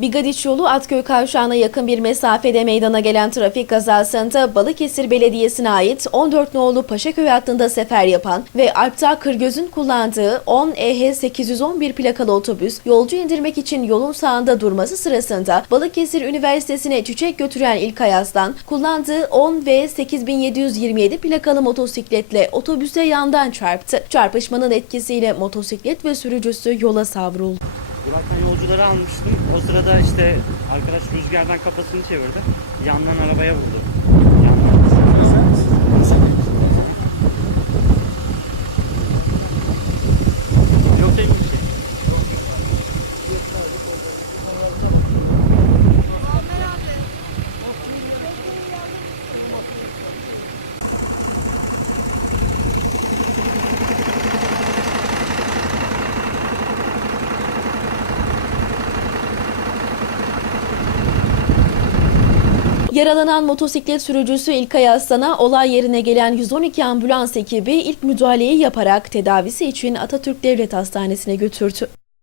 Bigadiç yolu Atköy Kavşağı'na yakın bir mesafede meydana gelen trafik kazasında Balıkesir Belediyesi'ne ait 14 nolu Paşaköy hattında sefer yapan ve Alpta Kırgöz'ün kullandığı 10 EH 811 plakalı otobüs yolcu indirmek için yolun sağında durması sırasında Balıkesir Üniversitesi'ne çiçek götüren İlkay Aslan kullandığı 10 V 8727 plakalı motosikletle otobüse yandan çarptı. Çarpışmanın etkisiyle motosiklet ve sürücüsü yola savruldu. Duraktan yolcuları almıştım. O sırada işte arkadaş rüzgardan kafasını çevirdi. Yandan arabaya vurdu. Yok değil mi? Yaralanan motosiklet sürücüsü İlkay Aslan'a olay yerine gelen 112 ambulans ekibi ilk müdahaleyi yaparak tedavisi için Atatürk Devlet Hastanesi'ne götürdü.